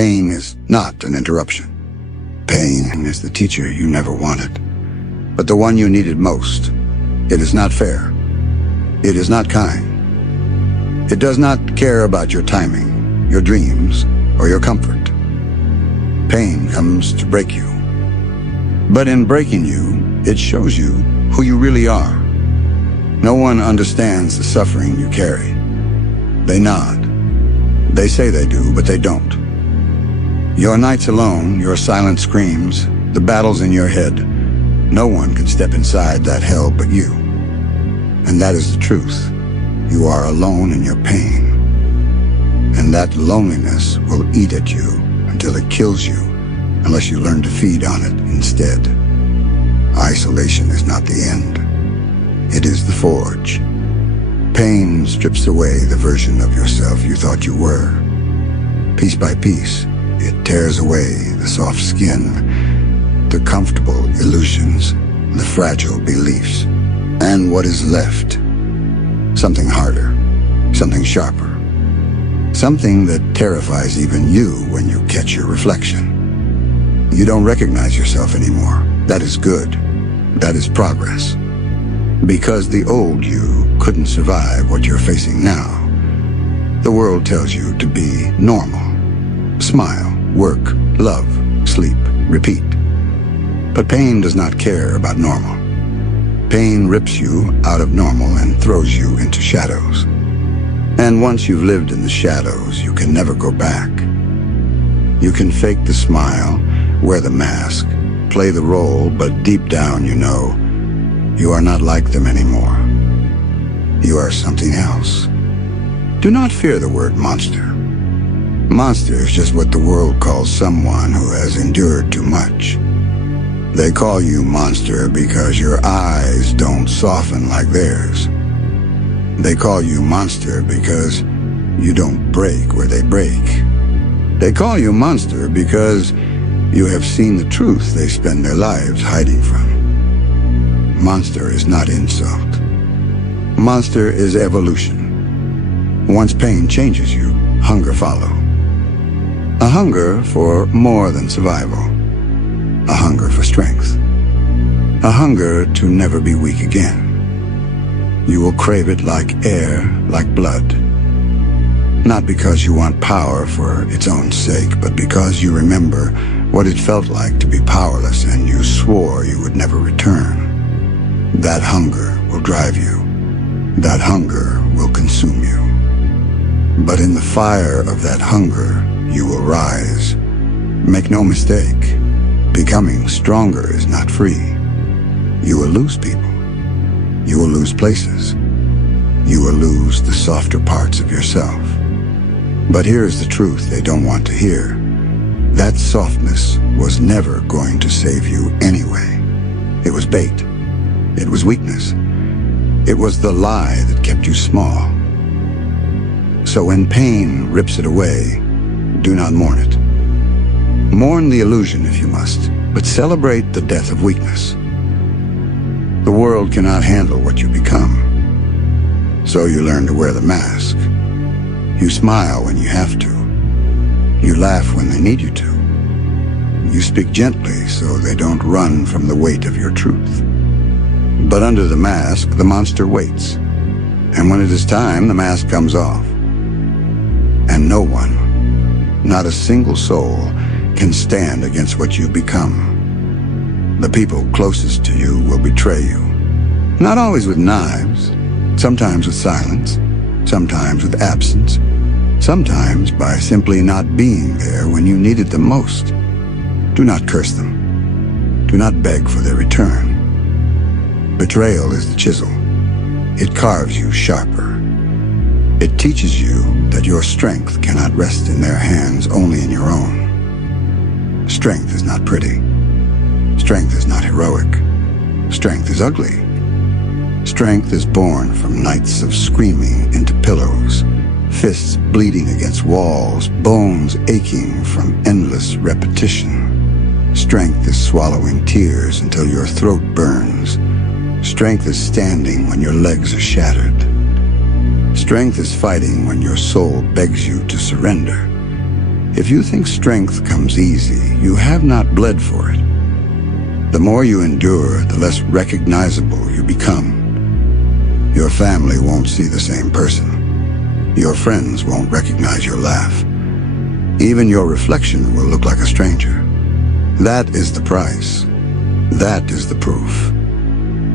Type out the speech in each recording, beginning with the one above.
Pain is not an interruption. Pain is the teacher you never wanted, but the one you needed most. It is not fair. It is not kind. It does not care about your timing, your dreams, or your comfort. Pain comes to break you. But in breaking you, it shows you who you really are. No one understands the suffering you carry. They nod. They say they do, but they don't. Your nights alone, your silent screams, the battles in your head, no one can step inside that hell but you. And that is the truth. You are alone in your pain. And that loneliness will eat at you until it kills you, unless you learn to feed on it instead. Isolation is not the end. It is the forge. Pain strips away the version of yourself you thought you were. Piece by piece, it tears away the soft skin, the comfortable illusions, the fragile beliefs. And what is left? Something harder, something sharper, something that terrifies even you when you catch your reflection. You don't recognize yourself anymore. That is good. That is progress. Because the old you couldn't survive what you're facing now. The world tells you to be normal. Smile, work, love, sleep, repeat. But pain does not care about normal. Pain rips you out of normal and throws you into shadows. And once you've lived in the shadows, you can never go back. You can fake the smile, wear the mask, play the role, but deep down you know you are not like them anymore. You are something else. Do not fear the word monster. Monster is just what the world calls someone who has endured too much. They call you monster because your eyes don't soften like theirs. They call you monster because you don't break where they break. They call you monster because you have seen the truth they spend their lives hiding from. Monster is not insult. Monster is evolution. Once pain changes you, hunger follows. A hunger for more than survival. A hunger for strength. A hunger to never be weak again. You will crave it like air, like blood. Not because you want power for its own sake, but because you remember what it felt like to be powerless and you swore you would never return. That hunger will drive you. That hunger will consume you. But in the fire of that hunger, you will rise. Make no mistake, becoming stronger is not free. You will lose people. You will lose places. You will lose the softer parts of yourself. But here is the truth they don't want to hear. That softness was never going to save you anyway. It was bait. It was weakness. It was the lie that kept you small. So when pain rips it away, do not mourn it. Mourn the illusion if you must, but celebrate the death of weakness. The world cannot handle what you become. So you learn to wear the mask. You smile when you have to. You laugh when they need you to. You speak gently so they don't run from the weight of your truth. But under the mask, the monster waits. And when it is time, the mask comes off. And no one, not a single soul, can stand against what you've become. The people closest to you will betray you. Not always with knives, sometimes with silence, sometimes with absence, sometimes by simply not being there when you needed them most. Do not curse them. Do not beg for their return. Betrayal is the chisel. It carves you sharper. It teaches you that your strength cannot rest in their hands, only in your own. Strength is not pretty. Strength is not heroic. Strength is ugly. Strength is born from nights of screaming into pillows, fists bleeding against walls, bones aching from endless repetition. Strength is swallowing tears until your throat burns. Strength is standing when your legs are shattered. Strength is fighting when your soul begs you to surrender. If you think strength comes easy, you have not bled for it. The more you endure, the less recognizable you become. Your family won't see the same person. Your friends won't recognize your laugh. Even your reflection will look like a stranger. That is the price. That is the proof.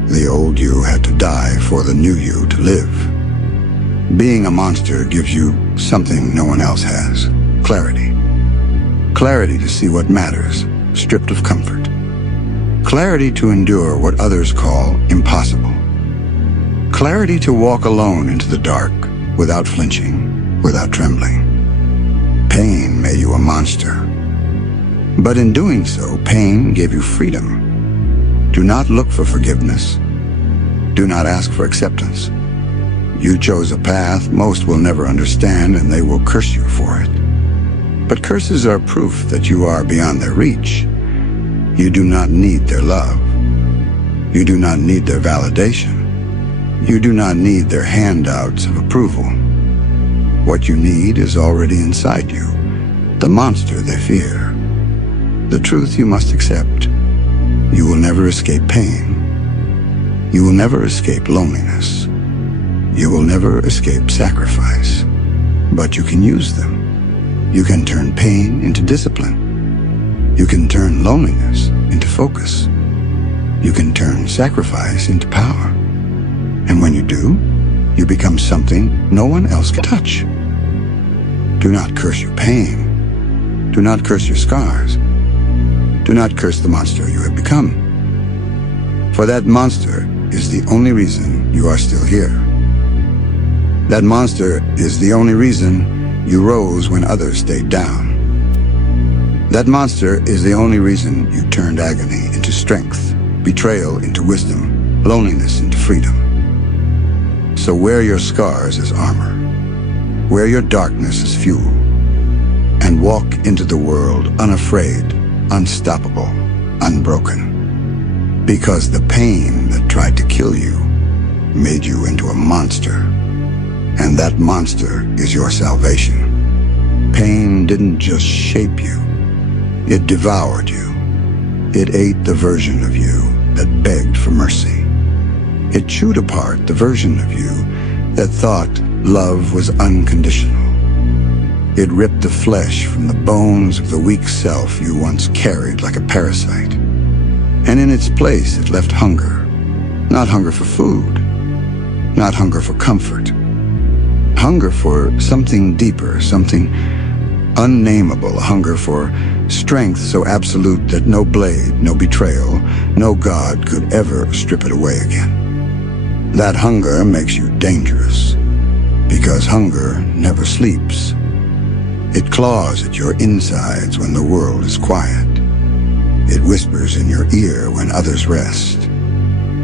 The old you had to die for the new you to live. Being a monster gives you something no one else has. Clarity. Clarity to see what matters, stripped of comfort. Clarity to endure what others call impossible. Clarity to walk alone into the dark, without flinching, without trembling. Pain made you a monster. But in doing so, pain gave you freedom. Do not look for forgiveness. Do not ask for acceptance. You chose a path most will never understand, and they will curse you for it. But curses are proof that you are beyond their reach. You do not need their love. You do not need their validation. You do not need their handouts of approval. What you need is already inside you, the monster they fear. The truth you must accept. You will never escape pain. You will never escape loneliness. You will never escape sacrifice. But you can use them. You can turn pain into discipline. You can turn loneliness into focus. You can turn sacrifice into power. And when you do, you become something no one else can touch. Do not curse your pain. Do not curse your scars. Do not curse the monster you have become. For that monster is the only reason you are still here. That monster is the only reason you rose when others stayed down. That monster is the only reason you turned agony into strength, betrayal into wisdom, loneliness into freedom. So wear your scars as armor. Wear your darkness as fuel. And walk into the world unafraid, unstoppable, unbroken. Because the pain that tried to kill you made you into a monster. And that monster is your salvation. Pain didn't just shape you. It devoured you. It ate the version of you that begged for mercy. It chewed apart the version of you that thought love was unconditional. It ripped the flesh from the bones of the weak self you once carried like a parasite. And in its place it left hunger. Not hunger for food. Not hunger for comfort. Hunger for something deeper, something unnameable, a hunger for strength so absolute that no blade, no betrayal, no God could ever strip it away again. That hunger makes you dangerous, because hunger never sleeps. It claws at your insides when the world is quiet. It whispers in your ear when others rest.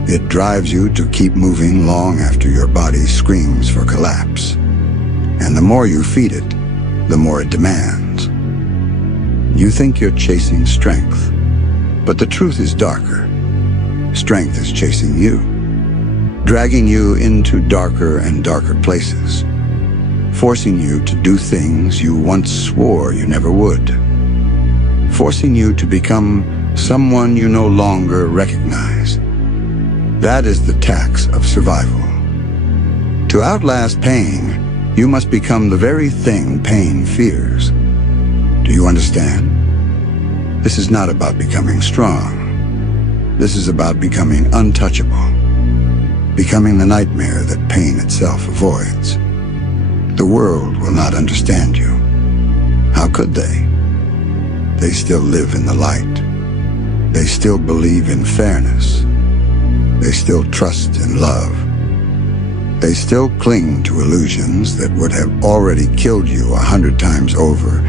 It drives you to keep moving long after your body screams for collapse. And the more you feed it, the more it demands. You think you're chasing strength, but the truth is darker. Strength is chasing you, dragging you into darker and darker places, forcing you to do things you once swore you never would, forcing you to become someone you no longer recognize. That is the tax of survival. To outlast pain, you must become the very thing pain fears. Do you understand? This is not about becoming strong. This is about becoming untouchable, becoming the nightmare that pain itself avoids. The world will not understand you. How could they? They still live in the light. They still believe in fairness. They still trust in love. They still cling to illusions that would have already killed you 100 times over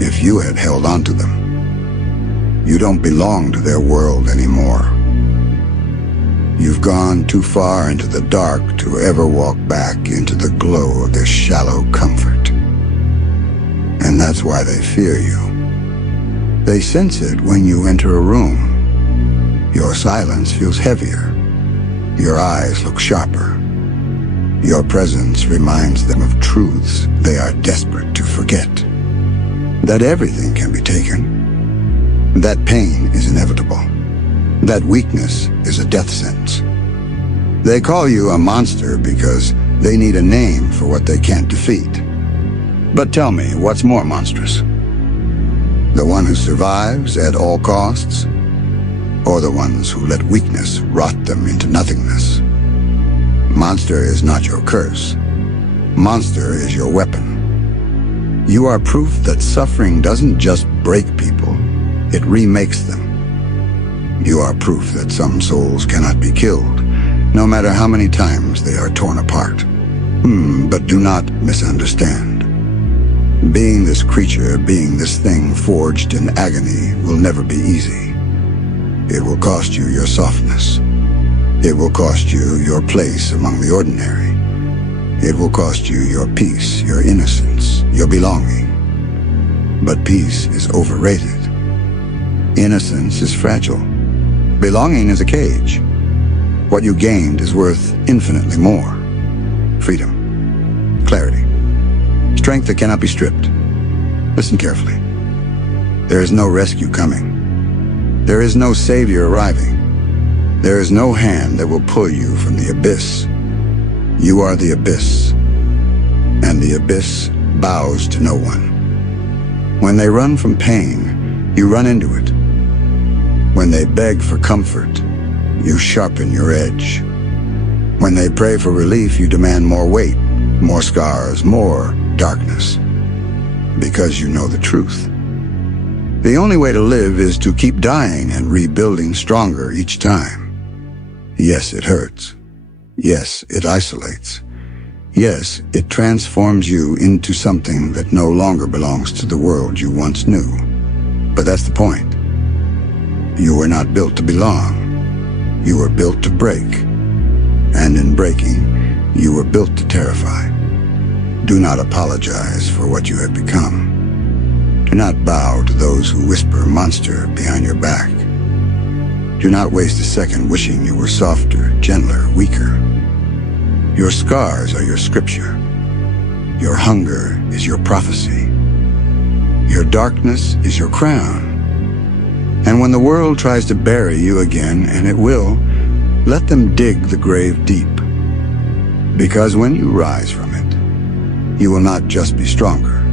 if you had held on to them. You don't belong to their world anymore. You've gone too far into the dark to ever walk back into the glow of their shallow comfort. And that's why they fear you. They sense it when you enter a room. Your silence feels heavier. Your eyes look sharper. Your presence reminds them of truths they are desperate to forget. that everything can be taken, that pain is inevitable, that weakness is a death sentence. They call you a monster because they need a name for what they can't defeat. But tell me, what's more monstrous? The one who survives at all costs, or the ones who let weakness rot them into nothingness? Monster is not your curse. Monster is your weapon. You are proof that suffering doesn't just break people, it remakes them. You are proof that some souls cannot be killed, no matter how many times they are torn apart. But do not misunderstand. Being this creature, being this thing forged in agony, will never be easy. It will cost you your softness. It will cost you your place among the ordinary. It will cost you your peace, your innocence, your belonging. But peace is overrated. Innocence is fragile. Belonging is a cage. What you gained is worth infinitely more. Freedom, clarity, strength that cannot be stripped. Listen carefully. There is no rescue coming. There is no savior arriving. There is no hand that will pull you from the abyss. You are the abyss, and the abyss bows to no one. When they run from pain, you run into it. When they beg for comfort, you sharpen your edge. When they pray for relief, you demand more weight, more scars, more darkness. Because you know the truth. The only way to live is to keep dying and rebuilding stronger each time. Yes, it hurts. Yes, it isolates. Yes, it transforms you into something that no longer belongs to the world you once knew. But that's the point. You were not built to belong. You were built to break. And in breaking, you were built to terrify. Do not apologize for what you have become. Do not bow to those who whisper monster behind your back. Do not waste a second wishing you were softer, gentler, weaker. Your scars are your scripture. Your hunger is your prophecy. Your darkness is your crown. And when the world tries to bury you again, and it will, let them dig the grave deep. Because when you rise from it, you will not just be stronger.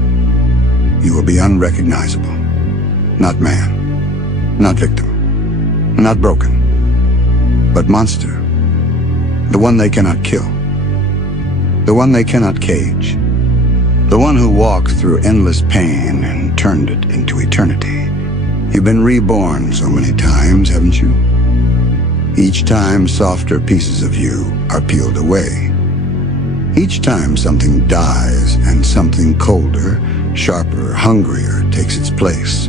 You will be unrecognizable. Not man, not victim, not broken, but monster. The one they cannot kill. The one they cannot cage. The one who walked through endless pain and turned it into eternity. You've been reborn so many times, haven't you? Each time softer pieces of you are peeled away. Each time something dies and something colder, sharper, hungrier takes its place.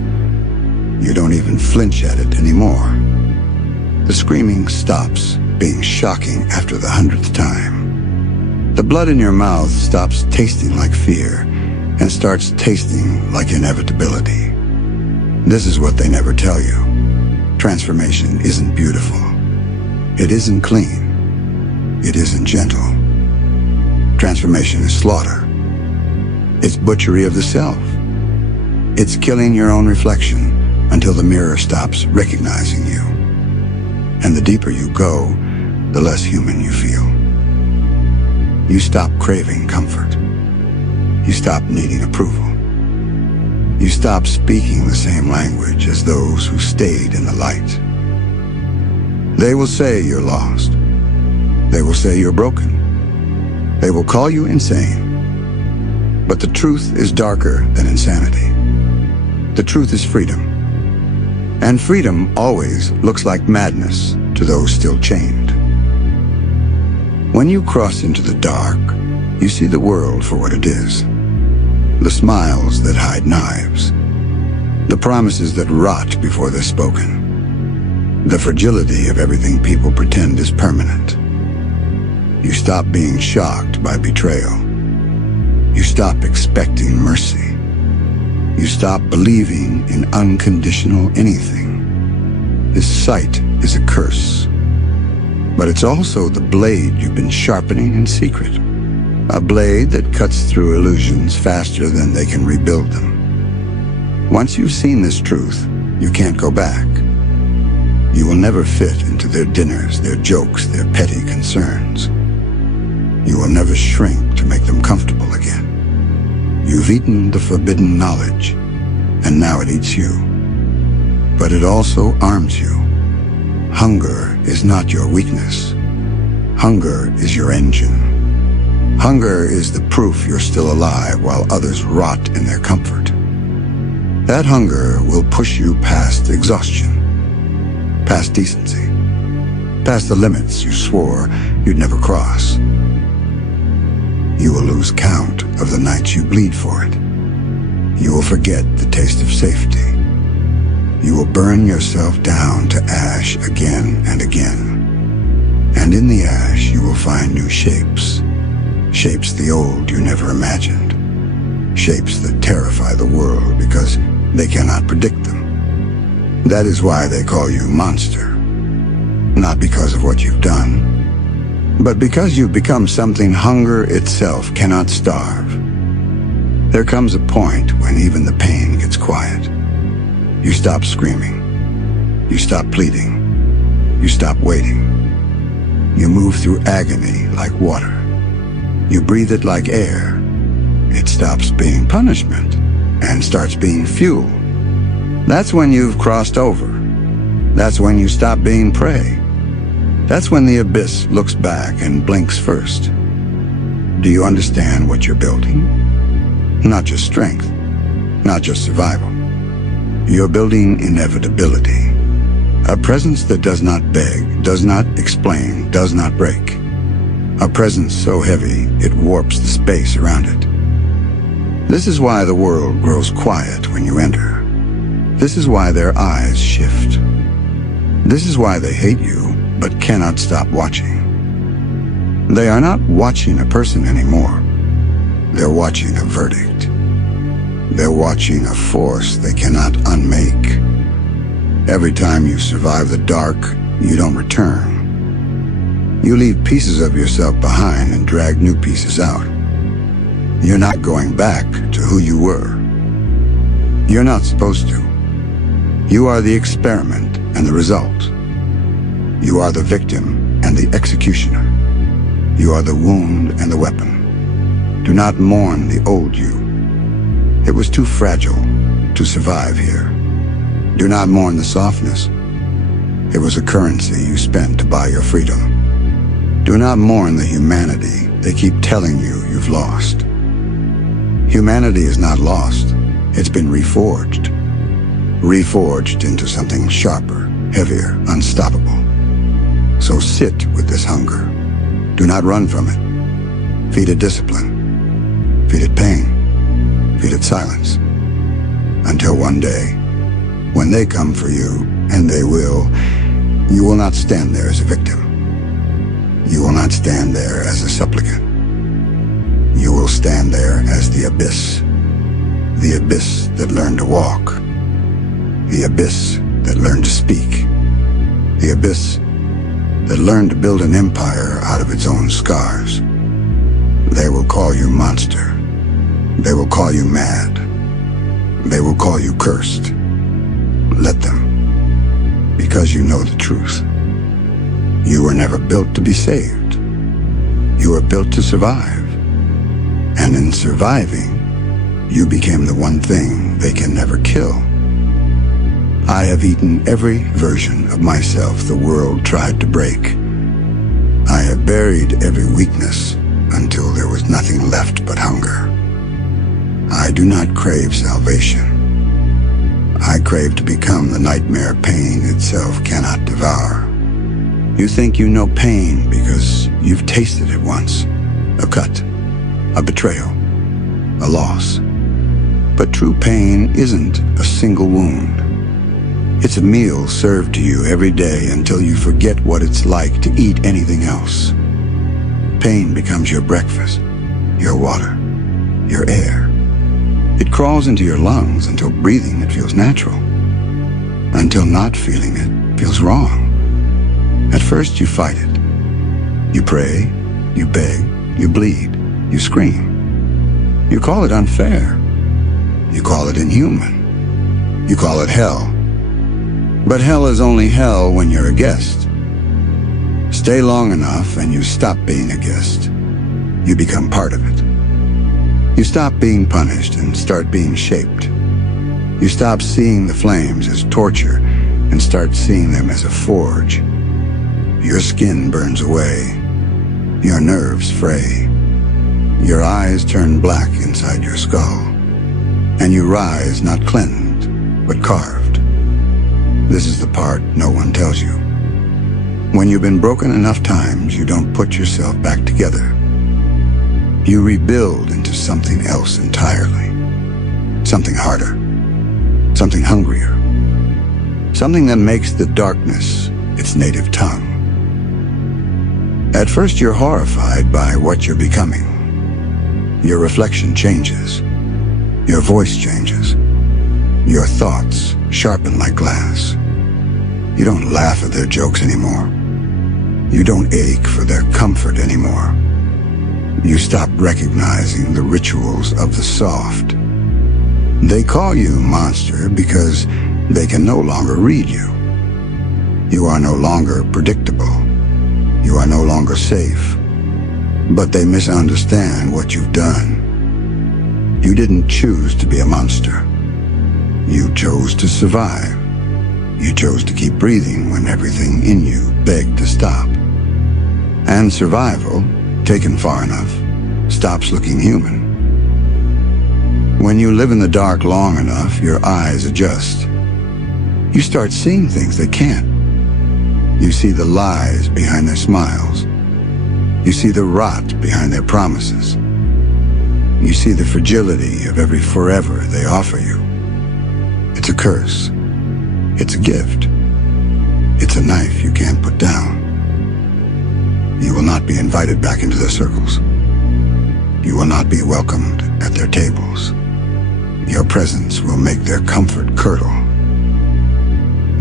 You don't even flinch at it anymore. The screaming stops being shocking after the 100th time. The blood in your mouth stops tasting like fear and starts tasting like inevitability. This is what they never tell you. Transformation isn't beautiful. It isn't clean. It isn't gentle. Transformation is slaughter. It's butchery of the self. It's killing your own reflection until the mirror stops recognizing you. And the deeper you go, the less human you feel. You stop craving comfort. You stop needing approval. You stop speaking the same language as those who stayed in the light. They will say you're lost. They will say you're broken. They will call you insane. But the truth is darker than insanity. The truth is freedom. And freedom always looks like madness to those still chained. When you cross into the dark, you see the world for what it is. The smiles that hide knives. The promises that rot before they're spoken. The fragility of everything people pretend is permanent. You stop being shocked by betrayal. You stop expecting mercy. You stop believing in unconditional anything. This sight is a curse. But it's also the blade you've been sharpening in secret. A blade that cuts through illusions faster than they can rebuild them. Once you've seen this truth, you can't go back. You will never fit into their dinners, their jokes, their petty concerns. You will never shrink to make them comfortable again. You've eaten the forbidden knowledge, and now it eats you. But it also arms you. Hunger is not your weakness. Hunger is your engine. Hunger is the proof you're still alive while others rot in their comfort. That hunger will push you past exhaustion, past decency, past the limits you swore you'd never cross. You will lose count of the nights you bleed for it. You will forget the taste of safety. You will burn yourself down to ash again and again. And in the ash, you will find new shapes. Shapes the old you never imagined. Shapes that terrify the world because they cannot predict them. That is why they call you monster. Not because of what you've done, but because you've become something hunger itself cannot starve. There comes a point when even the pain gets quiet. You stop screaming. You stop pleading. You stop waiting. You move through agony like water. You breathe it like air. It stops being punishment and starts being fuel. That's when you've crossed over. That's when you stop being prey. That's when the abyss looks back and blinks first. Do you understand what you're building? Not just strength, not just survival. You're building inevitability. A presence that does not beg, does not explain, does not break. A presence so heavy, it warps the space around it. This is why the world grows quiet when you enter. This is why their eyes shift. This is why they hate you, but cannot stop watching. They are not watching a person anymore. They're watching a verdict. They're watching a force they cannot unmake. Every time you survive the dark, you don't return. You leave pieces of yourself behind and drag new pieces out. You're not going back to who you were. You're not supposed to. You are the experiment and the result. You are the victim and the executioner. You are the wound and the weapon. Do not mourn the old you. It was too fragile to survive here. Do not mourn the softness. It was a currency you spent to buy your freedom. Do not mourn the humanity they keep telling you you've lost. Humanity is not lost. It's been reforged. Reforged into something sharper, heavier, unstoppable. So sit with this hunger. Do not run from it. Feed it discipline. Feed it pain. Feed it silence. Until one day, when they come for you, and they will, you will not stand there as a victim. You will not stand there as a supplicant. You will stand there as the abyss that learned to walk, the abyss that learned to speak, the abyss that learned to build an empire out of its own scars. They will call you monster. They will call you mad. They will call you cursed. Let them, because you know the truth. You were never built to be saved. You were built to survive. And in surviving, you became the one thing they can never kill. I have eaten every version of myself the world tried to break. I have buried every weakness until there was nothing left but hunger. I do not crave salvation. I crave to become the nightmare pain itself cannot devour. You think you know pain because you've tasted it once. A cut, a betrayal, a loss. But true pain isn't a single wound. It's a meal served to you every day until you forget what it's like to eat anything else. Pain becomes your breakfast, your water, your air. It crawls into your lungs until breathing it feels natural, until not feeling it feels wrong. At first you fight it. You pray, you beg, you bleed, you scream. You call it unfair. You call it inhuman. You call it hell. But hell is only hell when you're a guest. Stay long enough and you stop being a guest. You become part of it. You stop being punished and start being shaped. You stop seeing the flames as torture and start seeing them as a forge. Your skin burns away. Your nerves fray. Your eyes turn black inside your skull. And you rise not cleansed, but carved. This is the part no one tells you. When you've been broken enough times, you don't put yourself back together. You rebuild into something else entirely. Something harder. Something hungrier. Something that makes the darkness its native tongue. At first you're horrified by what you're becoming. Your reflection changes. Your voice changes. Your thoughts sharpen like glass. You don't laugh at their jokes anymore. You don't ache for their comfort anymore. You stop recognizing the rituals of the soft. They call you monster because they can no longer read you. You are no longer predictable. You are no longer safe. But they misunderstand what you've done. You didn't choose to be a monster. You chose to survive. You chose to keep breathing when everything in you begged to stop. And survival, taken far enough, stops looking human. When you live in the dark long enough, your eyes adjust. You start seeing things they can't. You see the lies behind their smiles. You see the rot behind their promises. You see the fragility of every forever they offer you. It's a curse. It's a gift. It's a knife you can't put down. You will not be invited back into their circles. You will not be welcomed at their tables. Your presence will make their comfort curdle.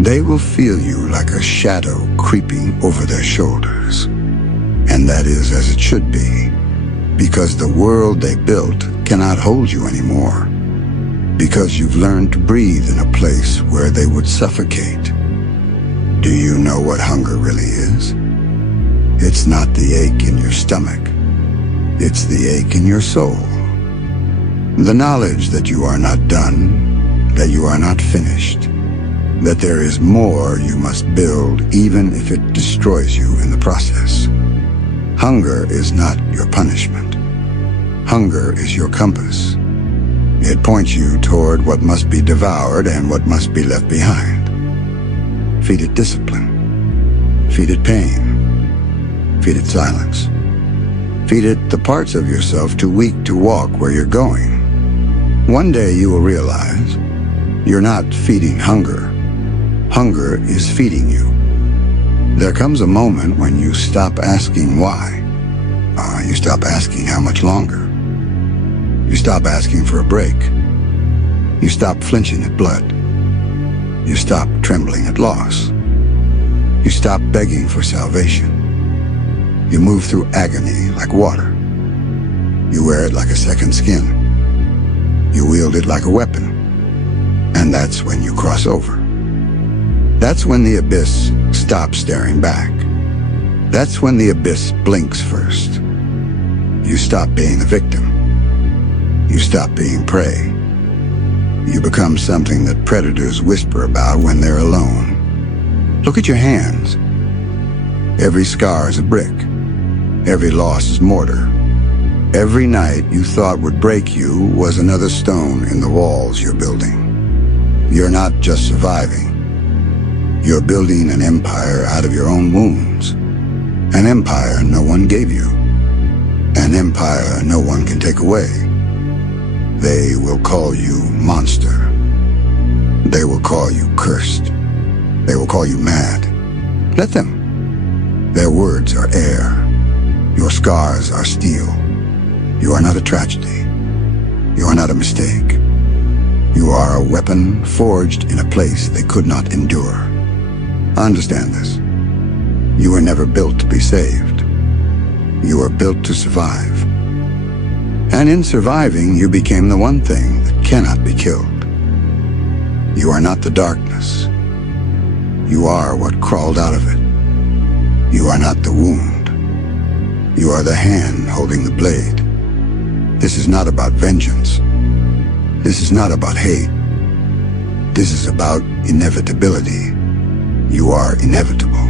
They will feel you like a shadow creeping over their shoulders. And that is as it should be, because the world they built cannot hold you anymore. Because you've learned to breathe in a place where they would suffocate. Do you know what hunger really is? It's not the ache in your stomach. It's the ache in your soul. The knowledge that you are not done, that you are not finished, that there is more you must build even if it destroys you in the process. Hunger is not your punishment. Hunger is your compass. It points you toward what must be devoured and what must be left behind. Feed it discipline. Feed it pain. Feed it silence. Feed it the parts of yourself too weak to walk where you're going. One day you will realize you're not feeding hunger. Hunger is feeding you. There comes a moment when you stop asking why. You stop asking how much longer. You stop asking for a break. You stop flinching at blood. You stop trembling at loss. You stop begging for salvation. You move through agony like water. You wear it like a second skin. You wield it like a weapon. And that's when you cross over. That's when the abyss stops staring back. That's when the abyss blinks first. You stop being the victim. You stop being prey. You become something that predators whisper about when they're alone. Look at your hands. Every scar is a brick. Every loss is mortar. Every night you thought would break you was another stone in the walls you're building. You're not just surviving. You're building an empire out of your own wounds. An empire no one gave you. An empire no one can take away. They will call you monster. They will call you cursed. They will call you mad. Let them. Their words are air. Your scars are steel. You are not a tragedy. You are not a mistake. You are a weapon forged in a place they could not endure. Understand this. You were never built to be saved. You were built to survive. And in surviving, you became the one thing that cannot be killed. You are not the darkness. You are what crawled out of it. You are not the wound. You are the hand holding the blade. This is not about vengeance. This is not about hate. This is about inevitability. You are inevitable.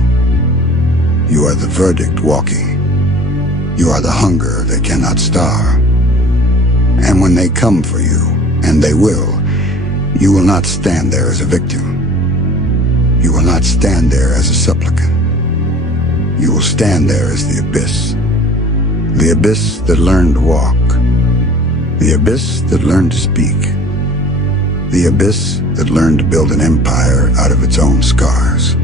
You are the verdict walking. You are the hunger that cannot starve. And when they come for you, and they will, you will not stand there as a victim. You will not stand there as a supplicant. You will stand there as the abyss. The abyss that learned to walk. The abyss that learned to speak. The abyss that learned to build an empire out of its own scars.